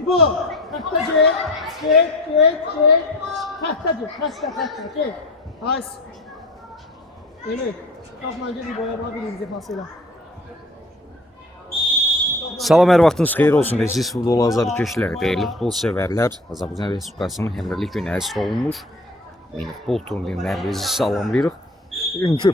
İbo, tahtacı, çek. Tahtacı, çek. Hays. Evet, çok mancı İbo'ya bakabiliriz yapmasıyla. Salam, hər vaxtınız xeyir olsun. Əziz futbol azarkeşləri, dəyərli futbol sevərlər. Azərbaycan Respublikasının həmrəylik günü həsr olunmuş mini futbol turnirindən bizi salamlayırıq. Bugünkü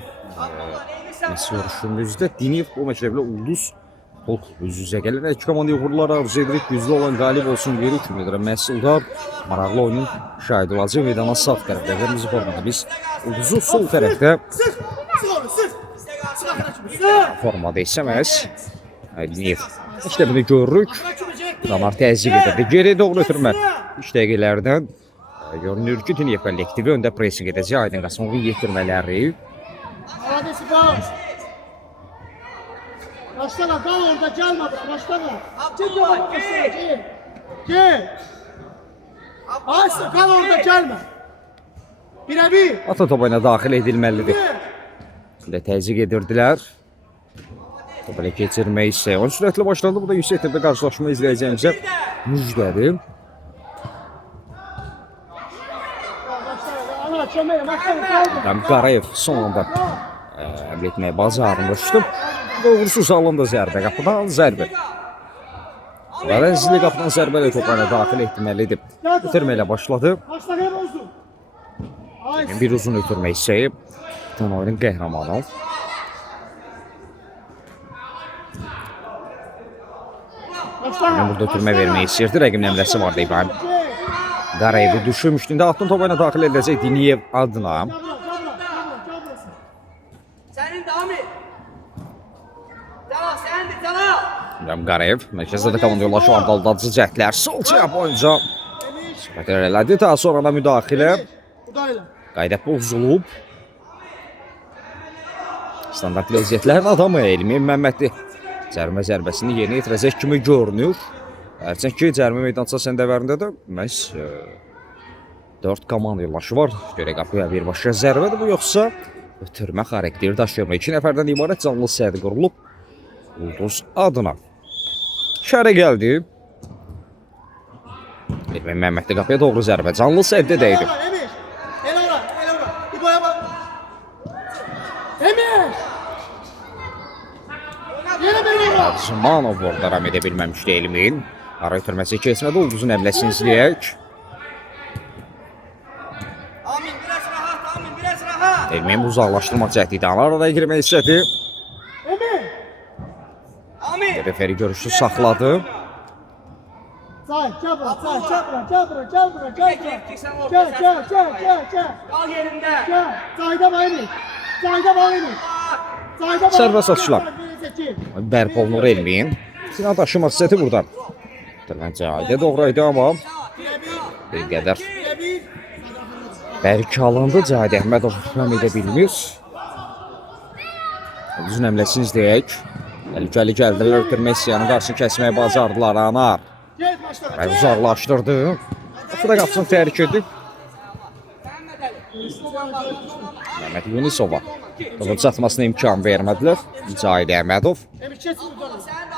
məs görüşümüzdə Dini futbol məktəbli Ulduz futbol klubu üz-üzə gəlir. İki komanda uğurlar arzu edirik. Güclü olan qalib olsun deyirik. Ümid edirəm məhsuldar, maraqlı oyunun şahidi olacaq. Meydana sağ tərəfdə qırmızı formada biz Ulduzu sol tərəfdə formada isəməz. Diniyev məktəbini görürük. Damar təzyiq edir. Geri doğru ötürmə. 3 dəqiqələrdən görünür ki, Diniyev kollektivi öndə presing edəcək. Aydın Qasımovun yetirmələri. Başlama, kal orada, gelme, başlama. Çek yavaş, gel. Aslı, kal orada, gelme. Birebir. Ata topa daxil edilməlidir. Belə təzyiq edirdilər. Topa keçirmək istəyir. Onun sürətli başladı. Bu da yüksək tipdə qarşılaşma izləyəcəyimizə müjdədir. Qarayev son anda əmr etməyə bacarmışdı. Doğrusu alındı zərbə. Qapıdan zərbə. Rəzili qapıdan zərbə ilə topa daxil etməlidir. Ötürməklə başladı. Bir uzun ötürmək istəyib. Oyunun qəhrəmanı. Burada ötürmə vermək istəyirdi. Rəqib nəmləsi vardı İbrahim. Qarayevi düşürmüşdü. İndi altın topa ilə daxil edəcək Diniyev adına. Qarayev mərkəzdə də komanda yoldaşı var. Daldadıcı cəhdlər. Sol cəhət boyunca sürət elədi. Daha sonra da müdaxilə. Qayda pozulub. Standart vəziyyətlərin adamı Elmi Məmmədli cərmə zərbəsini yerinə yetirəcək kimi görünür. Hərçən ki, cərmə meydançası səndəvərində də məhz 4 komanda yoldaşı var. Görək qapıya birbaşa zərbədir bu, yoxsa ötürmə xarakteri daşıyır. 2 nəfərdən ibarət canlı səhədi qurulub Ulduz adına. İşarə gəldi. Elmi Məmmədli qapıya doğru zərbə. Canlı səhədə dəydi. Zumanov orada ram edə bilməmişdi Elmin. Ara ötürməsi keçmədi. Ulduzun əmləsini izləyək. Elmin uzaqlaşdırmaq cəhdi arada girmək istədi. Referi görüşü saxladı. Sərbəst atışlar. Bərpa olunur Elmin. Sinan daşımaq istədi buradan. Məncə Ayda doğraydı, amma bir qədər bərk alındı. Cahid Əhmədov ram edə bilmir. Ulduzun əmləsini izləyək. Təhlükəli gəldilər, ötürmək istəyəni qarşısını kəsməyə bacardılar. Anar uzaqlaşdırdı. Burada qapısını tərik edib. Məhməd Yunisova topun çatmasına imkan vermədilər. Cahid Əhmədov.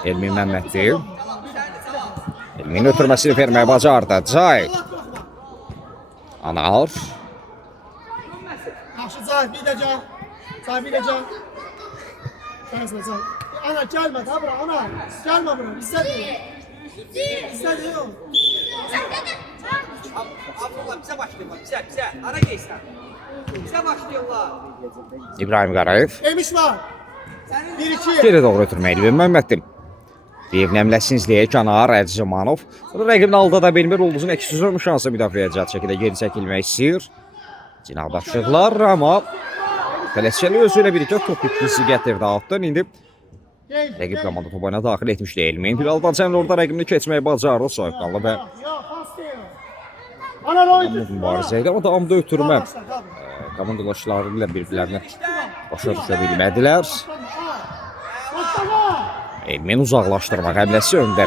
Elmi Məmmədli. Elmin ötürməsini verməyə bacardı. Cahid. Anar. Ana gelme da bura, ana. Gelme bura, istedi. Abdullah bize başlıyorlar, bize. Ara geçsen. Bize başlıyorlar. İbrahim Qarayev. Emiş var. 1-2. Geri doğru ötürməkli Elmi Məmmədli. Dev nəmləsini izləyək Anar Ərcimanov. Rəqibini aldada bilmir. Ulduzun əksizörmü şansı müdafiəyə cəhət şəkildə geri çəkilmək istəyir. Cinaqdaşlıqlar, amma Fələsçəli özü ilə birlikdə top itkisi gətirdi altdan. İndi rəqib komanda topayına daxil etmişdi Elmin. Bilaldan Cəmil orada rəqibini keçməyə bacarır. Soyuqqanlı və mübarizə idi, amma davamda ötürmə komandalaşları ilə bir-birlərinə başa düşə bilmədilər. Elmin uzaqlaşdırmaq əmləsi öndə.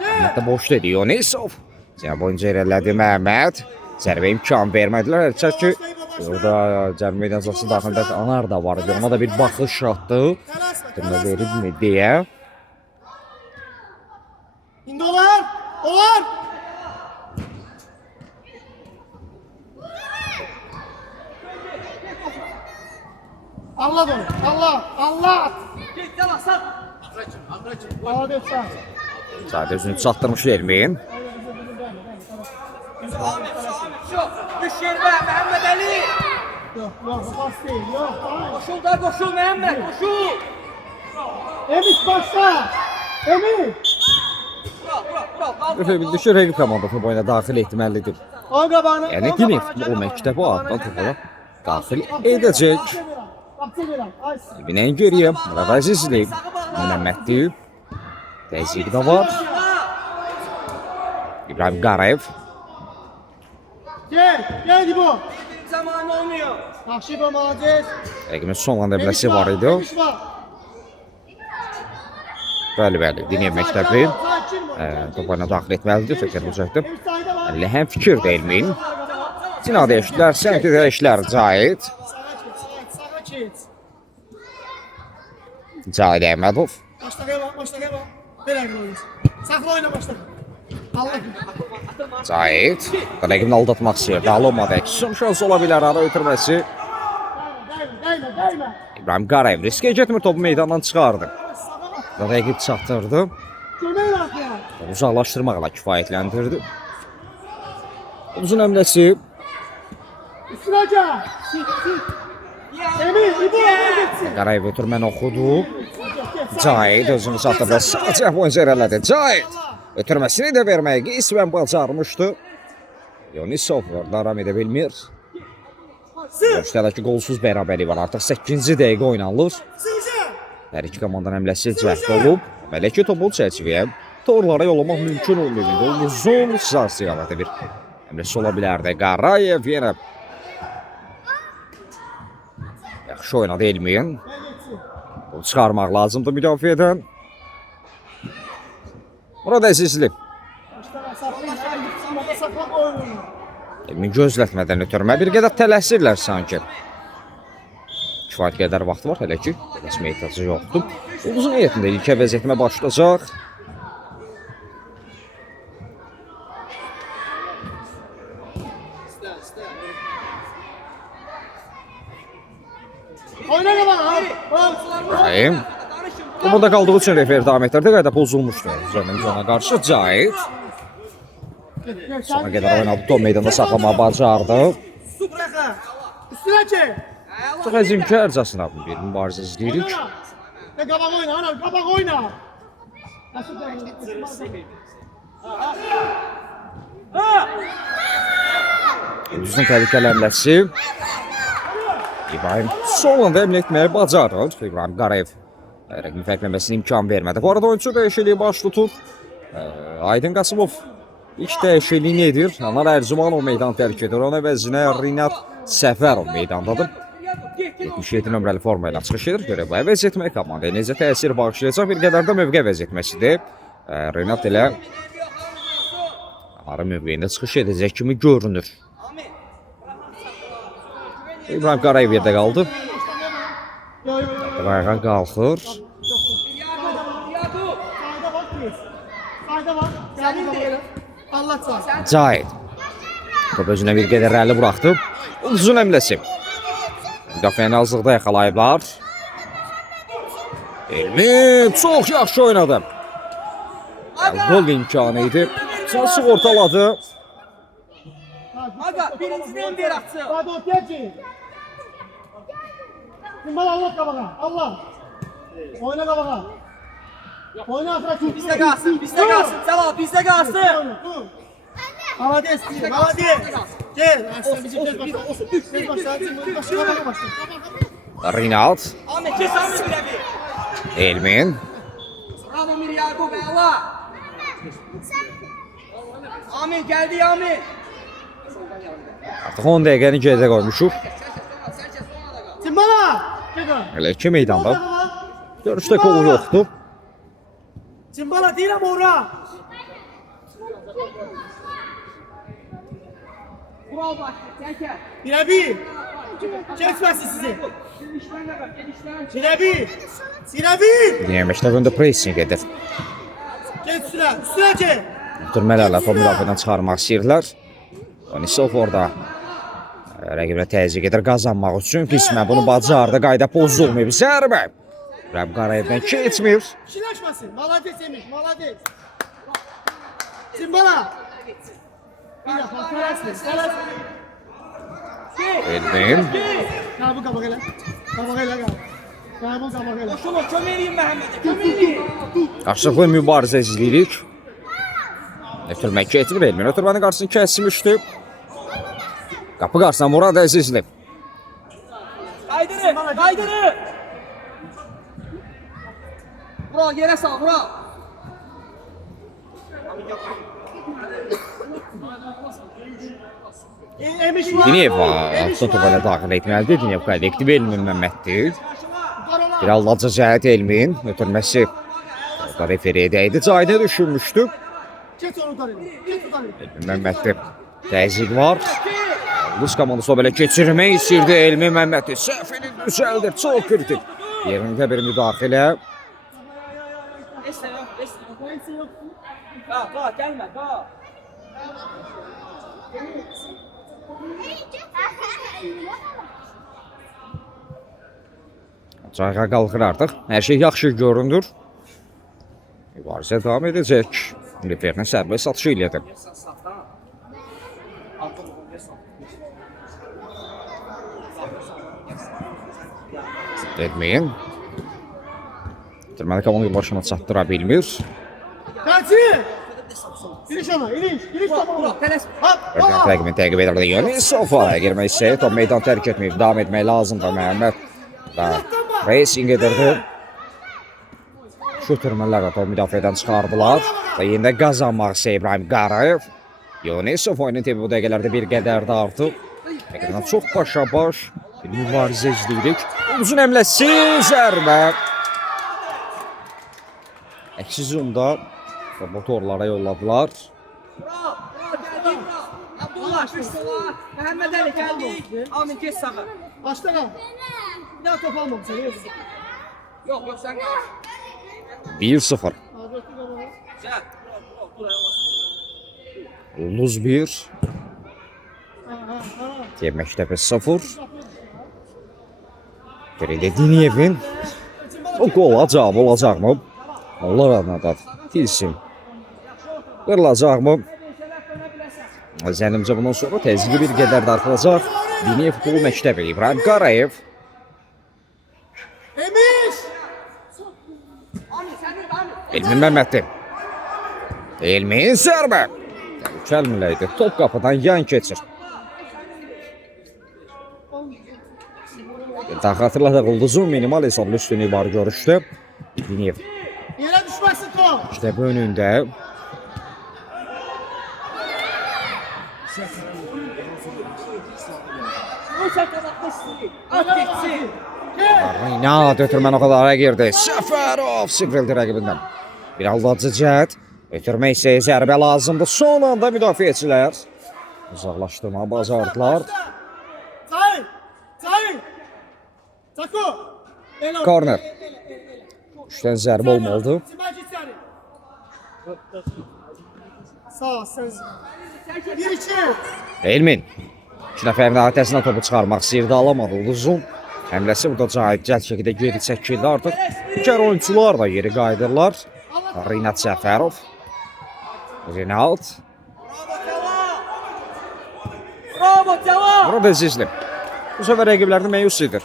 Əhməddə boş dedi Yonisov. Cənab boyunca irəlilədi Məhməd. Zərbə imkan vermədilər. Hərçək ki, Orada cəmi meydançası daxilində Anar da var idi. Ona da bir baxış atdı. Demə verilmi deyə. İndi olar. Olar. Allah onu. Allah. Allah. Git yavaş sat. Allah etsən. Zaten özünü çatdırmış Elmin. Ahmet şu. Düş yerine Mehmet Ali. Yok, yok, bu pas değil. Yok, hayır. Koşul da koşul Mehmet koşul. Emir başla. Emir. Bırak. Efe bildi ki rəqib komandasına bu oyuna daxil etməlidir. On qabağına. Yəni kimi o məktəbə atdan topa daxil edəcək. Binəyin görəyəm. Rəvəzizli. Məhəmmədli. Təzyiq də var. İbrahim Qarayev. Gel İbo. Zaman olmuyor. Yaxşı İbo, malades. Rəqibin son anda biləsi var idi. Bəli, Dinəyə məktəbi topayla daxil etməlidir. Təkrar olacaqdır. Ləhəm fikir deyilməyin. Cina dəyişdilər, sənti dəyişdilər. Cahid. Sağa geç. Cahid Əhmədov. Başla gel bak. Belə oynayırsan. Saxla oyna başla. Allah. Cahid. Rəqibini aldatmaq istəyirdi. Alınmadı. Son şans ola bilər ara ötürməsi. Değme. İbrahim Qarayev riskə getmir, topu meydandan çıxardı. Rəqib çatdırdı. Gömeyin arkaya. Uzaqlaşdırmaqla kifayətləndirdi. Uzun əmləsi. Üstüne gel. Emir, İbo geçsin. Qarayev ötürməni oxudu. Cahid özünü çatdırdı. Sağcaq boyunca irələdi. Cahid ötürməsini də verməyə qismən bacarmışdı. Yonisov davam edə bilmir. Görüşdəki qolsuz bərabəri var. Artıq 8-ci dəqiqə oynanılır. Hər iki komandanın əmləsi cəhd olub. Belə ki, topu çərçivəyə torlara yollamaq mümkün olmuyor. Uzun sarsiyalatı bir əmləsi ola bilərdi. Qarayev yenə yaxşı oynadı Elmin. Bunu çıxarmaq lazımdır müdafiədən. Murad Əzizli. Elmin gözlətmədən ötürmə. Bir qədər tələsirlər sanki. Kifayət qədər vaxt var hələ ki. Tələsmə ehtiyacı yoxdur. Uzun heyətində ilk əvəz etmə başlayacaq. Oyna gel bak. İbrahim. Burada qaldığı üçün refer davam etdirdi. Qayda pozulmuşdu. Zona qarşı Cahid. Sona qədər oynadı. Top meydanda saxlamağı bacardı. Su bırakın. Üstüne çek. Çox əzimkərcəsinə bir mübarizə izləyirik. Ne kabak oyna ana, kabak oyna. Nasıl Düzün təhlükəli əmləsi. İbrahim son anda əmlə etməyi bacarır. İbrahim Qarayev rəqibin fərqləməsine imkan vermədi. Bu arada oyuncu dəyişikliyi baş tutur. Aydın Qasımov ilk dəyişikliyini edir. Anar Ərzumanov meydan tərk edir. Ona əvəzinə Rinat Səfərov meydandadır. 77 nömrəli forma ilə çıxış edir. Görə bu əvəz etmək komandaya necə təsir bağışlayacaq bir qədər də mövqe əvəz etməsidir. Rinat ilə Anarın mövqeyində çıxış edəcək kimi görünür. İbrahim Qarayev yerdə qaldı. Ayağa qalxır. Allah çağır. Cahid. Top özünə bir qədər rəli buraxdı. Uzun əmləsi. Müdafiəni azlıqda yaxalayıblar. Elmin çox yaxşı oynadı. Gol imkanı idi. Sağ ortaladı. Aga birinciden bir atsı. Hadi ortaya çek. Şimdi bana Allah kabağa. Allah. Oyna kabağa. Oyna atla tut. Bizde kalsın. Celal bizde kalsın. Hadi eski. Hadi. Gel. Sen bizim tez başla. Tez başla. Başla başla. Rinat. Ahmet kes Ahmet birebir. Elmin. Bravo Mir Yakup Allah. Ahmet geldi Ahmet. Artıq 10 dəqiqəni geridə qoymuşuq. Şimdi bana. Çek. Elə iki meydanda. Görüşdə qolu yoxdur. Şimdi bana değil ama ora. Vural başla. Çəkər. Birebir. Kesmesin sizi. Genişlərlə bax, genişlərlə. Birebir. Birebir. Dünya məktəbində pressing edir. Geç üstüne. Üstüne geç. Ötürmələrlə top müdafiədən çıxarmaq istəyirlər. Onisov orada rəqibinə təzyiq edir qazanmaq üçün. Qismən bunu bacardı. Qayda pozulmayıb. Zərbə. Rəb Qarayevdən keçmir. Kişileşmesin. Malades Emir. Malades. Simbala. Bir dakika. Kalasın. Elmin. Kabuk kabuk hele. Kabuk hele kabuk. Kabuk kabuk hele. Şunu köməliyim Məhəmmədə, köməliyim. Qarşılıqlı mübarizə izləyirik. Ötürmək keçmir Elmin. Ötürmənin qarşısını kəsmişdi. Qapı qarşısına Murad Əzizli. Qaydırı, qaydırı. Vural, yerə sal, Vural. Emiş var. Dinev altı topa ilə daxil etməlidir. Dinev kollektiv Elmin Məmməddir. Bir allaca cəhət Elmin. Ötürməsi orada referiyə idi. Cayda düşünmüşdü. Geç onu tutarım. Geç tutarım. Elmin Məmməddir. Təzyiq var. Rus komandası o belə keçirmək istəyirdi. Elmin Məmməddir. Səhvini düzəldir. Çox kritik. Yerində bir müdaxilə. Esnə yox. Qa, gəlmə, qa. Cayğa qalxır artıq. Hər şey yaxşı görünür. Mübarizə davam edəcək. Referinin sərbəst atışı ilədir. Elmin. Deməli komandanın başına çatdıra bilmir. Kaçın. İniş ona. İniş tamam. Vural, tələs. Rəqibin rəqibini təqib edirdi. Yunisov araya girmək istəyir. Top meydan tərk etməyib. Davam etmək lazımdır Məhəmməd. Və racing edirdi. Şu türmələrlə top müdafiədən çıxardılar. Və yenə qazanmaq istəyir İbrahim Qarayev. Yunisov oyunun tempi bu dəqiqələrdə bir qədər də artıb. Rəqibdən çox başa-baş bir mübarizə izləyirik. Uzun əmləsi zərbə. Əksiz onda motorlara yolladılar. Vural, gəldik, Vural. Abdullah, düş sola. Məhəmməd Əli, gəldik. Amin, geç sağa. Başla kal. Bir daha top almam seni. Yox, sən qal. 1-0. Gəl. Dur, Ulduz 1. Diğer Məktəbi 0. Birində Diniyevin o qola cavab olacaqmı? Allah adına tilsim. Qırılacaqmı? Zənimcə bundan sonra təzyiqi bir qədər dartılacaq. Diniyev futbol məktəbi İbrahim Qarayev. Emiş. Elmin Məmməddir. Elmin zərbə. Gəlmələydi. Top qapıdan yan keçir. Daha xatırladıq Ulduzun minimal hesablı üstünlüyü var görüşdü. Diniyev. Yere düşmezsin top. İşte bu önündə. O çataqda istəyir. At getsin. İnat ötürmən o kadara girdi. Səfərov sıfırıldı rəqibindən. Bir aldadıcı cəhət. Ötürmək isə zərbə lazımdır. Son anda müdafiəçilər uzaqlaşdırma bacardılar. Sayın. Sayın. Çako. Korner. Üçdən zərbə olmalıdır. Sağ ol sen. Bir iki. Elmin. İki nəfərin artəsindən topu çıxarmaq istəyirdi, alamadı Ulduzun. Həmləsi burada cahid cəld şəkildə geri çəkildi artıq. Digər oyuncular da yeri qayıdırlar. Rinat Səfərov. Rinald. Bravo, devam. Burada Əzizli. Bu səfər rəqiblərini məyus edir.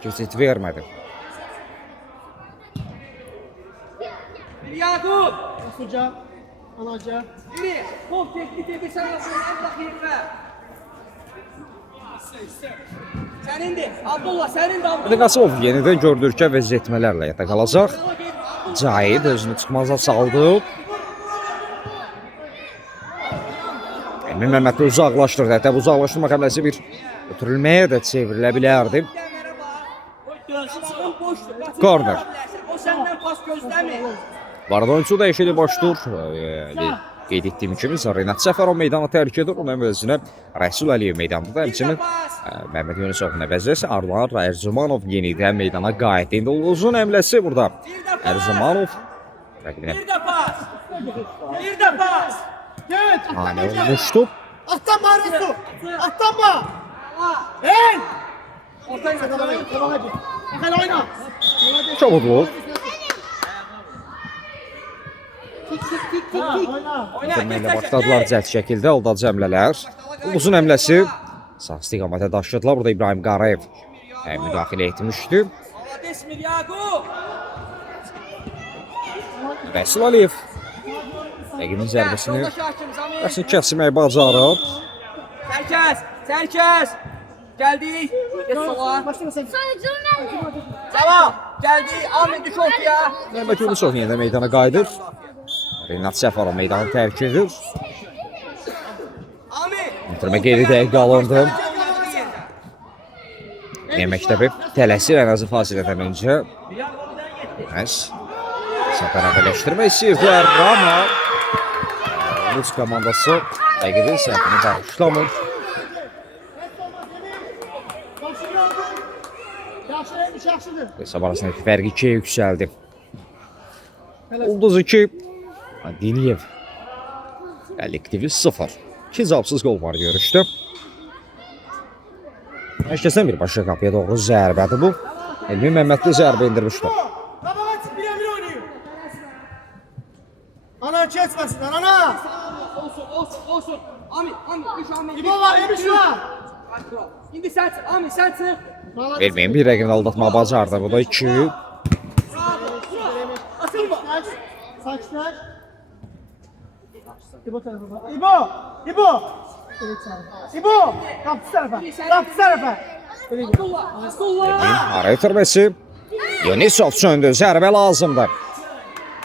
Keçid vermədi. Yakup. Asuca. Anaca. Biri. Top teklif edirsən yapın. En dakika. Sənindir. Abdullah, sənin də Abdullah. Qasımov yenidən gördükcə vəziyyətmələrlə yata qalacaq. Cahid özünü çıxmaza saldı. Elmin Məmmədli uzaqlaşdırdı. Hətta bu uzaqlaşdırmaq həmləsi bir ötürülməyə də çevrilə bilərdi. Korner. O səndən pas gözləmir. Bu arada oyuncu dəyişikliyi başdır. Qeyd etdiyim kimi Renat Səfərov meydana tərk edir. Onun əvəzinə Rəsul Əliyev meydanda. Həmçinin Məhəmməd Yunusovun əvəzinə Arman Ərzumanov yenidən meydana qayıtdı. İndi uzun həmləsi burada. Ərzumanov rəqibinə Bir də pas. Bir də pas. mane olmuşdu. Atlanma Resul. Atlanma. Hey. Ortaya Devam hadi. Bakın oyna. Çabukluq. Oyna. Deməli başladılar cəld şəkildə aldadıcı həmlələr. Uzun həmləsi sağ istiqamətə daşıdılar. Burada İbrahim Qarayev müdaxilə etmişdi. Ades Miryaqub. Rəsul Əliyev rəqibin zərbəsini əsl kəsməyi bacarır. Sərkəz. Sərkəz. Gəldik. Get sola. Cavab. Gəldik. Amin düş ortaya. Məhəmməd Yunusov yenə də meydana qayıdır. Renat Səfərov meydanı tərk edir. Amin. Bitirmə geri dəqiqə alındı. Məktəbi tələsir ən azı fasilədən öncə. Məhz səfərə birləşdirmək istəyirdilər, amma Rus komandası rəqibin səhvini bağışlamır. Hesab arasındakı fərq 2-yə yüksəldi. Ulduz 2, Diniyev kollektivi 0. 2 cavabsız gol var görüşdə. Herkesten bir başa qapıya doğru zərbədir bu. Elmi Məhəmmədli zərbə indirmişdir. Baba çık bir oynuyor. Ana kesmesin ana. Olsun. Amin. Düş Amin. İbo var, yemiş var. İndi sen çık. Amin sen çık. Elmin bir rəqibini aldatmağı bacardı. Bu da 2. Asılma. Saçlar. İbo tarafa bak. İbo. İbo. Kapı tarafa. Abdullah. Ara itirməsi. Yunisov söndü. Zərbə lazımdır.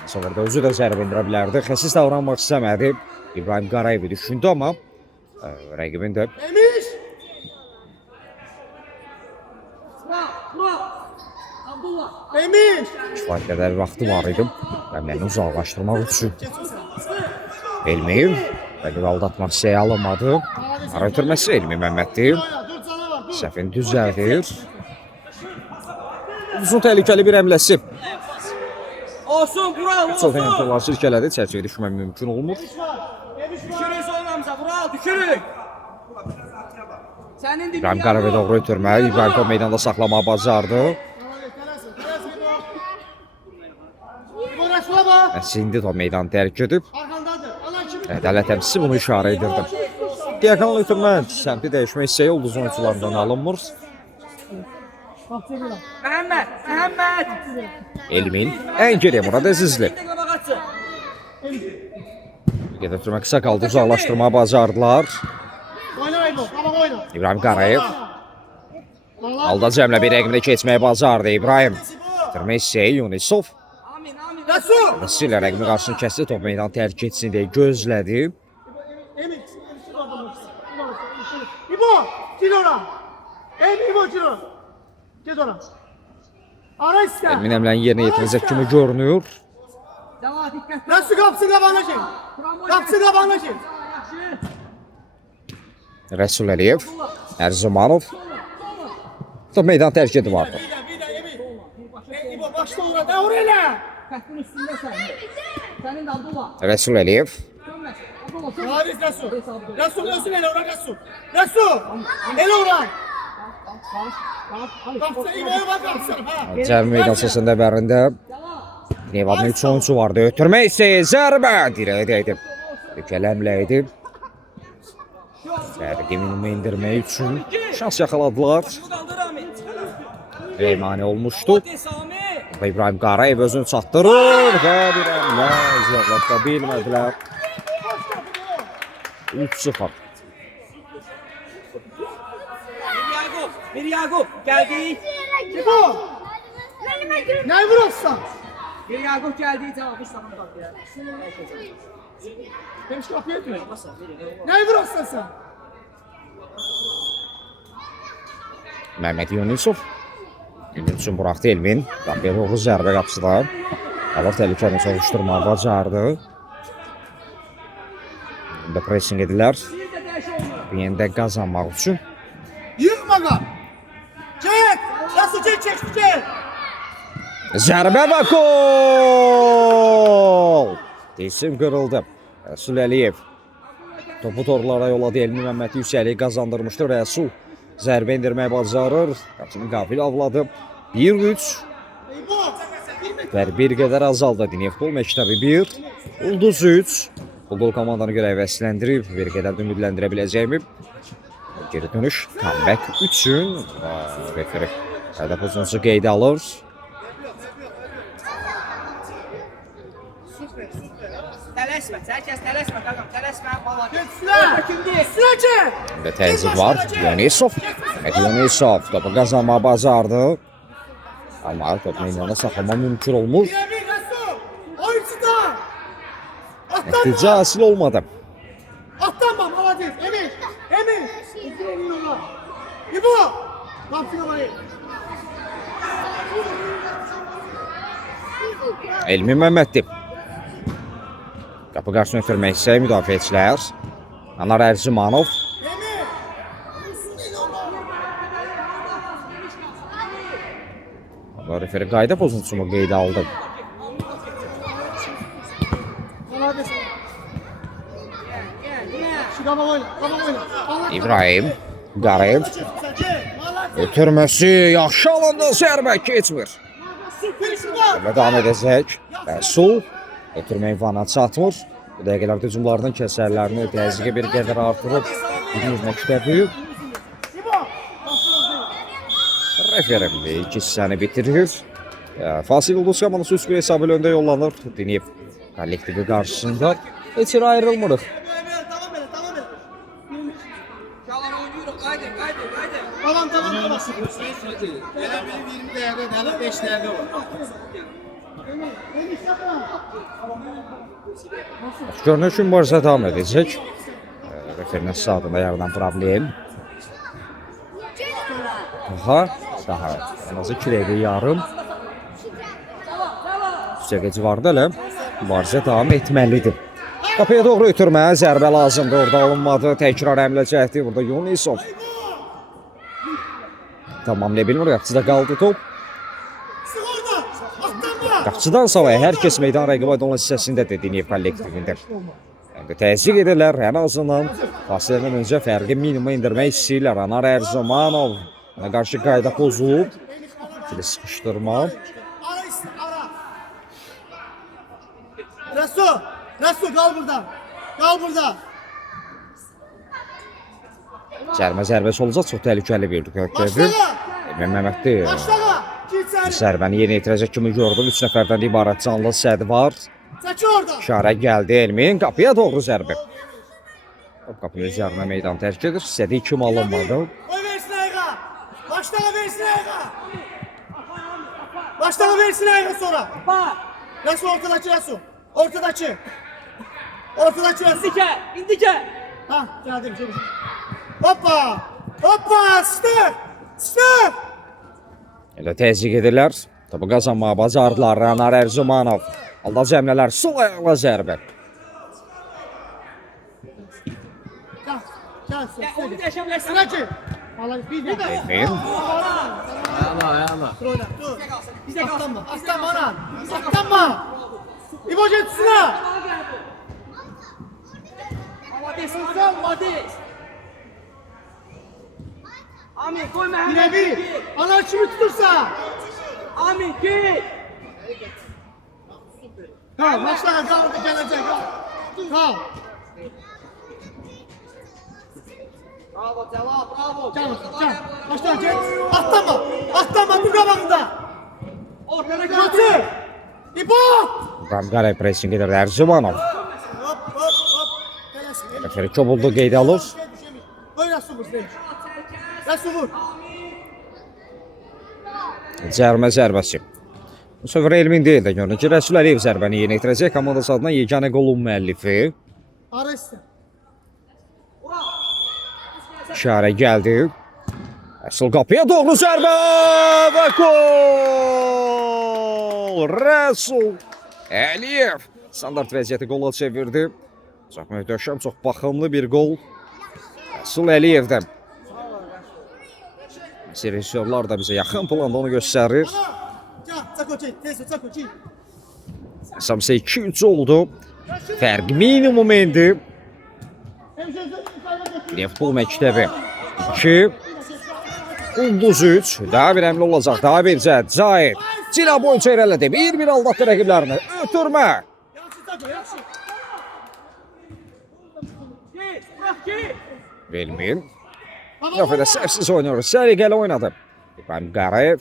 Sonra da özü də zərbə indirə bilərdi. Xəsis davranmaq istəmədi. İbrahim Qarayevi düşündü amma rəqibin də Emiş. Bravo. Abdullah. Emiş. kifayət qədər vaxtı var idi. Məmləni uzaqlaşdırmaq üçün. Elmi rəqibi aldatmaq istəyə alınmadı. Ara itirməsi Elmi Məhəmmədli. Dur canavar dur. Səfini düzəldir. Uzun təhlükəli bir həmləsi. Olsun bravo. Sol təyinatlar sirkələdi. Çərçivəyə düşmək mümkün olmur. Emiş var. Düşürürüz oynamıza. Bravo düşürük. Senin de İbrahim Qarayevi doğru ötürmə. İbrahim o meydanda saxlamağı bacardı. İbo Resul'a bak. Sindi o meydanı tərk edib. Arkandadır. Ana kimi. Ədalət təmsilçisi bunu işarə edirdi. Diakonal ötürmə səmti dəyişmək istəyi ulduz oyuncularından alınmır. Mehmet. Elmin ən geriyə Murad Əzizli. Gedə ötürmə qısa qaldı, uzaqlaşdırmağı bacardılar. Oyna İbo. Baba oyna. İbrahim Qarayev aldadıcı həmlə bir rəqimdə keçməyi bacardı. İbrahim ötürmə istəyi Yunisov. Amin. Resul. Vasile rəqimi qarşısını kəsdi, top meydanı tərk etsin deyə gözlədi. Emin. İbo. Gir ona. İbo gir ona. Git ona. Ara ister. Elmin əmlənin yerinə yetirecək kimi görünüyor. Devam dikkat. Resul kapsın kabağına çek. Kapsın kabağına çek. Rəsul Əliyev, Ərzumanov. Top meydanı tərk edib artıq. Bir de Emin. İbo başla orada. Da oraya. Kahtın üstünde sen. Senin de Abdullah. Rəsul Əliyev. Dönmez. Abdullah. Haris Resul. Resul özün ele oraya Resul. Resul. Ele oraya. Kapsın İbo'ya bak kapsın. Ha. Cəmi meydan səsində bərində Nevadın 3 oyuncu vardı. Ötürmə istəyi, zərbə dirəyə dəydi. Yükələmlə idi. Rəqibini indirmək üçün şans yaxaladılar. Kaldır Amin. Reymani olmuşdu. Ades Amin. Burada İbrahim Qarayev özünü çatdırır və bir əmlə zərbə bilmədilər. 3-0. Miryaqub. Geldik. İbo. Ne vuruyorsun? Miryaqub geldi. Cevap İslam'ın kapıya. Demiş kapıya etmiyor. Ne vuruyorsun sen? Məhəmməd Yunusov Elmin üçün buraxdı Elmin. Qapıya doğru zərbə qapısıda. Alır təhlükəni soruşturmağı bacardı. pressing edirlər. Yenidə qazanmaq üçün. Yığma qal. Çek. Nasıl çek çek. Zərbə və gol! Deysim qırıldı. Rəsul Əliyev topu torlara yolladı. Elmi Məmməd yüksəliyi qazandırmışdı. Rəsul zərbə indirməyi bacarır. Qapını qabil avladı. 1-3. Və bir qədər azaldı. Dinev Gol məktəbi 1. Ulduz 3. Bu gol komandanı görə əvəzləndirib. Bir qədər də ümidləndirə biləcəkmi? Geri dönüş. Comeback üçün. Referi hədəf uzunuzu qeydə alır. Tələsmə, sərkəz tələsmə, qaqam, tələsmə, bala. Sıra çek. Burada təzyiq var. Yonisov. Yonisov topu qazanma bacardı. Amma topu meydana saxlama mümkün olmur. Birebir Resul. Oyuncuda. Nəticə hasil olmadı. Atlanma Maladiz. Emin. İbo. Kapsına bayı. Elmi Məmmədli. Qapı qarşısına ötürmək istəyir müdafiəçilər. Anar Ərzimanov. Referi qayda pozuntusunu qeydə aldı. Maladiz. Şu kapak oyna. İbrahim. Qarayev. Ötürməsi yaxşı alanda zərbə keçmir. Və davam edəcək. Rəsul. Ötürmək vana çatmır. Bu dəqiqələrdə hücumlarının kəsərlərini təzyiqə bir qədər artırıb. Bir məktəbi. Referi iki hissəni bitirir. Fasil Ulduz komandısı 3-1 hesabı ilə öndə yollanır. Dinev kollektivi qarşısında. Heç yerə ayrılmırıq. Şalan oynayırıq, qaydır. Tamam. Elə bilim 20 dəqiqə, hələ 5 dəqiqə var. Görünüş mübarizə davam edəcək. Referinin sağında yaradan problem. Daha en azı 2 dəqiqə yarım. Üstəgəci vardı elə. Mübarizə davam etməlidir. Qapıya doğru ötürmə, zərbə lazımdır. Orada alınmadı. Təkrar həmlə cəhdi. Burada Yonisov. Tamamlaya bilmir. Qapıcıda qaldı top. Qapıcıdan sonra hər kəs meydan rəqabət olan hissəsində Dinev kollektivində. Təzyiq edirlər. Ən azından fasilədən öncə fərqi minimuma indirmək istəyirlər. Anar Ərzimanov qarşı qayda pozulub. Sıxışdırma. Resul kal burada. Zərbəsi olacaq. Çox təhlükəli bir gördü. Məmmədli zərbəni yerinə yetirəcək kimi gördüm. 3 nəfərdən ibarət canlı səd var. Çeki orada. İşarə gəldi Elmin. Qapıya doğru zərbə. Qapı öz yarına meydan tərk edir. Sədi kim alınmadı. Oy versin ayağa. Başlağı versin ayağa. Başlağı versin ayağa sonra. Resul ortadaki Resul. Ortadaki Resul. İndicə. Ha geldim. Hoppa. Stop. Elə təzyiq edirlər. Topu qazanmağa bacardılar. Anar Ərzimanov. Alda cəmlələr. Sol ayaqla zərbə. Gel. Onu dəşəmləsin. Sıracı. Vallahi bir de. Elmin. Dur oyna. Dur. Bize Atlanma. İbo geçsine. Maladiz. Amin, koy Məhəmməd. Birebir. Ana kimi tutursa. Amin, git. Kal. Başla gelecek. Kal. Bravo, Cəlal, bravo. Gel. Başla geç. Atlanma dur qabağında. Ortada Götür. İbo. Qamqara pressing edir Ərzimanov. Hop. Referi Çobuldu qeydə alır. Böyle Resul vur. Resul vur. Cərmə zərbəsi. Bu səfər Elmin deyil də görünür ki, Rəsul Əliyev zərbəni yerinə yetirəcək. Komandası adına yeganə qolun müəllifi. Ara istə. İşarə gəldi. Rəsul qapıya doğru zərbə və gol! Rəsul Əliyev standart vəziyyəti qola çevirdi. Çox möhtəşəm, çox baxımlı bir qol. Rəsul Əliyevdən. Rejissorlar da bizə yaxın planda onu göstərir. Hesab isə 2-3 oldu. Fərq minimum indi. Futbol məktəbi 2. Ulduz 3. Daha bir əmli olacaq. Daha bir cəhət. Zahid. Cina boyunca irələdi. 1-1 aldatdı rəqiblərini. Ötürmə. Velmin. Qafədə səhvsiz oynuyor. Səliqəli oynadı. İbrahim Qarayev.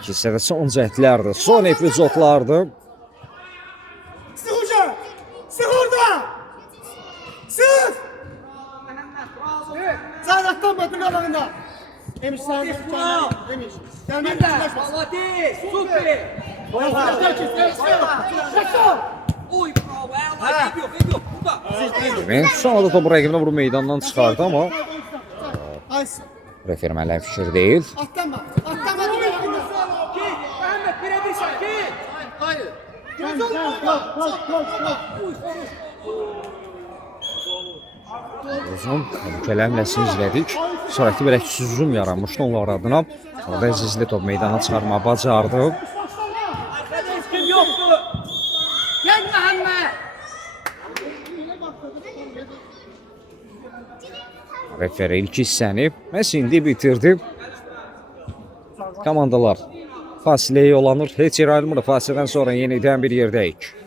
İkisi də son cəhdlərdir. Son epizodlardır. Zaten alanda. Emiş sağ demiş. Malades, super. Oy bravo. Ediyor. Burada. Velmin son anda topu rəqibinə vurub meydandan çıxardı, amma refer məndən fikir deyil. Atlanma. Mehmet birebir sakin. Hayır. Uzun təhlükələrlə izlədik. Sürətli bir hücum yaranmışdı onlar adına. Orada Əzizli top meydana çıxarmağı bacardı. Arkada hiç kim yoktu. Gel Mehmet. Refer ilk hissəni məhz indi bitirdi. Komandalar fasiləyə yollanır. Heç yer ayrılmır. Fasilədən sonra yenidən bir yerdəyik.